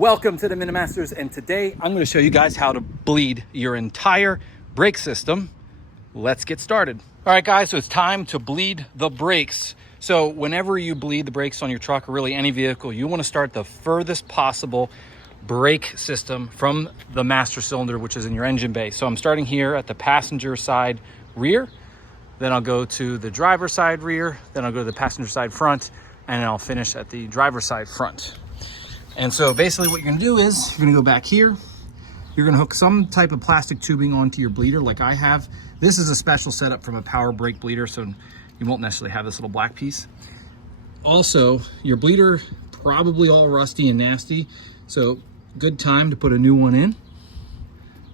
Welcome to the Minimasters, and today I'm going to show you guys how to bleed your entire brake system. Let's get started. All right, guys, so it's time to bleed the brakes. So whenever you bleed the brakes on your truck or really any vehicle, you want to start the furthest possible brake system from the master cylinder, which is in your engine bay. So I'm starting here at the passenger side rear, then I'll go to the driver side rear, then I'll go to the passenger side front, and I'll finish at the driver side front. And so basically what you're gonna do is you're gonna go back here. You're gonna hook some type of plastic tubing onto your bleeder like I have. This is a special setup from a power brake bleeder, so you won't necessarily have this little black piece. Also, your bleeder probably all rusty and nasty, so good time to put a new one in.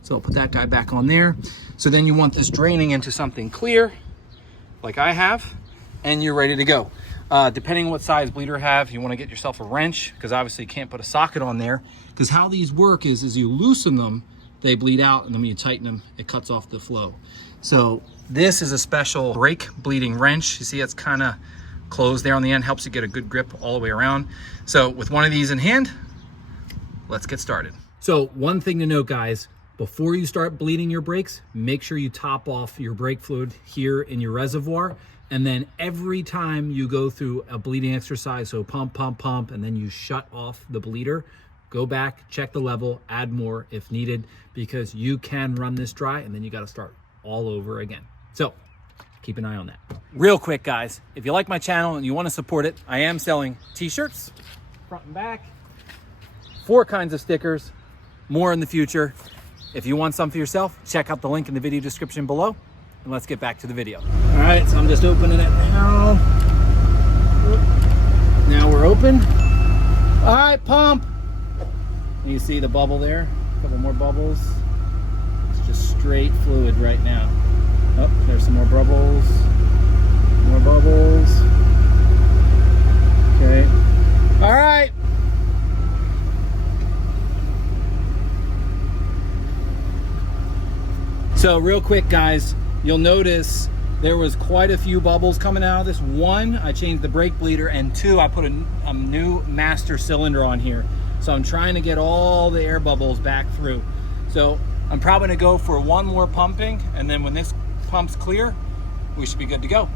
So I'll put that guy back on there. So then you want this draining into something clear, like I have, and you're ready to go. Depending on what size bleeder you have, you want to get yourself a wrench, because obviously you can't put a socket on there, because how these work is you loosen them, they bleed out, and then when you tighten them, it cuts off the flow. So this is a special brake bleeding wrench. You see it's kind of closed there on the end, helps you get a good grip all the way around. So with one of these in hand, let's get started. So one thing to note, guys, before you start bleeding your brakes, make sure you top off your brake fluid here in your reservoir. And then every time you go through a bleeding exercise, so pump, pump, pump, and then you shut off the bleeder, go back, check the level, add more if needed, because you can run this dry and then you got to start all over again. So keep an eye on that. Real quick, guys, if you like my channel and you want to support it, I am selling t-shirts, front and back, 4 kinds of stickers, more in the future. If you want some for yourself, check out the link in the video description below. And let's get back to the video. All right, so I'm just opening it now. Now we're open. All right, pump. You see the bubble there? A couple more bubbles. It's just straight fluid right now. Oh, there's some more bubbles. More bubbles. Okay. All right. So real quick, guys, you'll notice there was quite a few bubbles coming out of this. 1, I changed the brake bleeder, and 2, I put a new master cylinder on here. So I'm trying to get all the air bubbles back through. So I'm probably gonna go for 1 more pumping, and then when this pump's clear, we should be good to go.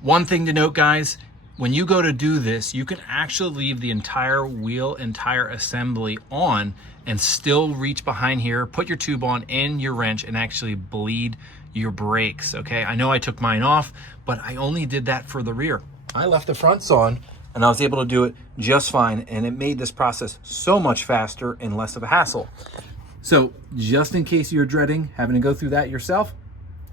One thing to note, guys, when you go to do this, you can actually leave the entire wheel, entire assembly on and still reach behind here, put your tube on and your wrench and actually bleed your brakes, okay? I know I took mine off, but I only did that for the rear. I left the fronts on and I was able to do it just fine, and it made this process so much faster and less of a hassle. So just in case you're dreading having to go through that yourself,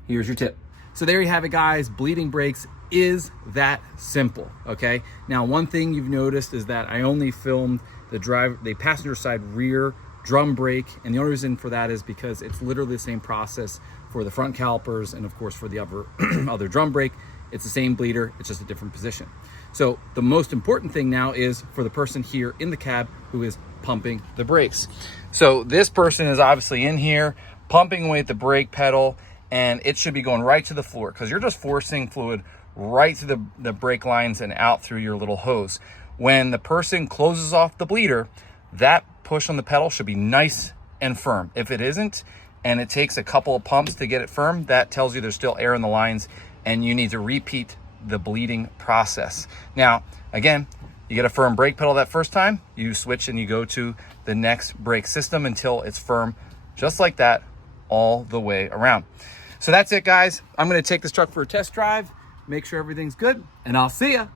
here's your tip. So there you have it, guys. Bleeding brakes is that simple, okay? Now, one thing you've noticed is that I only filmed the passenger side rear drum brake, and the only reason for that is because it's literally the same process for the front calipers and of course for the other drum brake. It's the same bleeder, it's just a different position. So the most important thing now is for the person here in the cab who is pumping the brakes. So this person is obviously in here pumping away at the brake pedal, and it should be going right to the floor because you're just forcing fluid right through the brake lines and out through your little hose. When the person closes off the bleeder, that push on the pedal should be nice and firm. If it isn't, and it takes a couple of pumps to get it firm, that tells you there's still air in the lines and you need to repeat the bleeding process. Now, again, you get a firm brake pedal that first time, you switch and you go to the next brake system until it's firm, just like that, all the way around. So that's it, guys. I'm gonna take this truck for a test drive, make sure everything's good, and I'll see ya.